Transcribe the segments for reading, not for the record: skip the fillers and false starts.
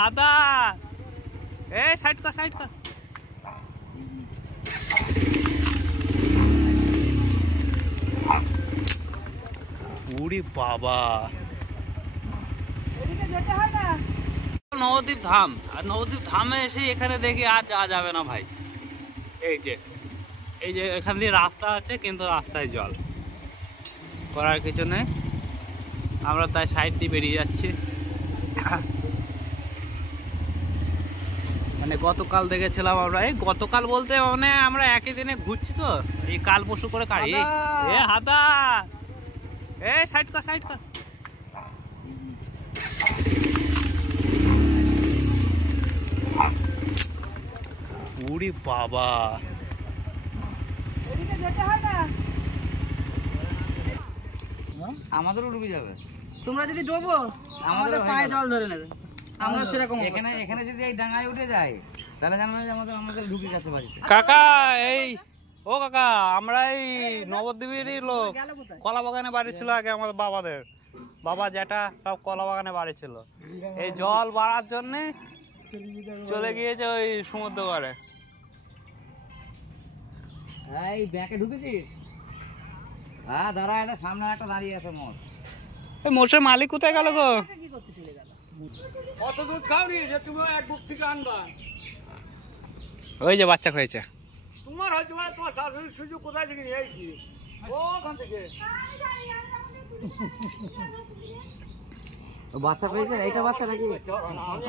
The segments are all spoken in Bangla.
হাদা এ সাইড কর সাইড কর। ওরে বাবা নবদ্বীপ ধাম, আর নবদ্বীপ ধামে এসে এখানে দেখি আর যাওয়া যাবে না ভাই। এই যে এখান দিয়ে রাস্তা আছে কিন্তু রাস্তায় জল, করার কিছু নেই, আমরা তাই সাইড দিয়ে বেরিয়ে যাচ্ছি। মানে গতকাল দেখেছিলাম আমরা, এই গতকাল বলতে মানে আমরা একই দিনে ঘুরছি তো, এই কাল পরশু করে কাড়ি। এ হাদা এ সাইড কর সাইড কর। ওরে বাবা আমাদেরও ডুবে যাবে। তোমরা যদি ডোবো আমাদের পায়ে জল ধরে নেবে। আমরা সেরকম এখানে যদি এই ডাঙায় উঠে যায় তাহলে জানবে যে আমাদের ঢুকে গেছে বাড়িতে। কাকা ও কাকা, আমরা এই নবদ্বীপেরই লোক। কলা বাগানে বাড়ি ছিল আগে আমাদের বাবাদের, বাবা যেটা সব কলা বাগানে বাড়ি ছিল। এই জল বাড়ার জন্যে চলে গিয়েছে ওই সমুদ্র পাড়ে। এই ব্যাকে ঢুকেছিস? হ্যাঁ দাঁড়া, এটা সামনে একটা দাঁড়িয়ে আছে মোষ। মোষের মালিক কোথায় গেল গো? কি করতে চলে গেল? কত দুধ খাওনি যে তুমি এক বুক থেকে আনবা? ওই যে বাচ্চা হয়েছে তোমার হয়তো মানে তোমার শাশুড়ির সুযোগ কোথায় থেকে নিয়ে আইছি? ওখান থেকে বাচ্চা পেয়েছে, এইটা বাচ্চা নাকি?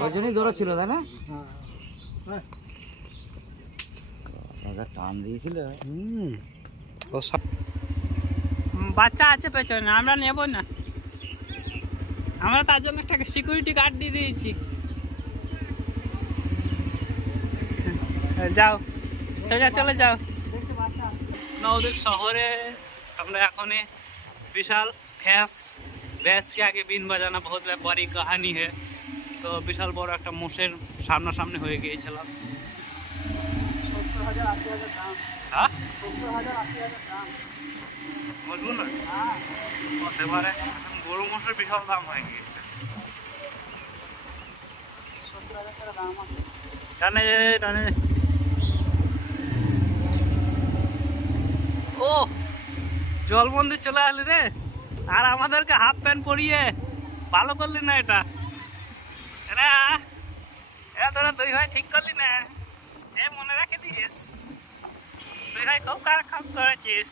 ওই জন্যই দৌড়াচ্ছিল তাই না? টান দিয়েছিল। বাচ্চা আছে পেছনে, আমরা নেব না, আমরা তার জন্য একটা সিকিউরিটি গার্ড দিয়ে দিয়েছি। যাও সোজা চলে যাও। নবদ্বীপ শহরে আমরা এখন विशाल भैंस के आगे बीन बजाना बहुत बड़ी कहानी है। तो विशाल बड़ एक मोषेर सामना सामने हो गए গরু মোষের বিশাল দাম হয়ে গিয়েছে। টানে টানে ও জলবন্দি চলে আসলি রে, আর আমাদেরকে হাফ প্যান্ট পরিয়ে ভালো করলি না। এটা তোরা দুই ভাই ঠিক করলি না, এ মনে রাখে দিস, দুই ভাই খুব খারাপ কাম করেছিস।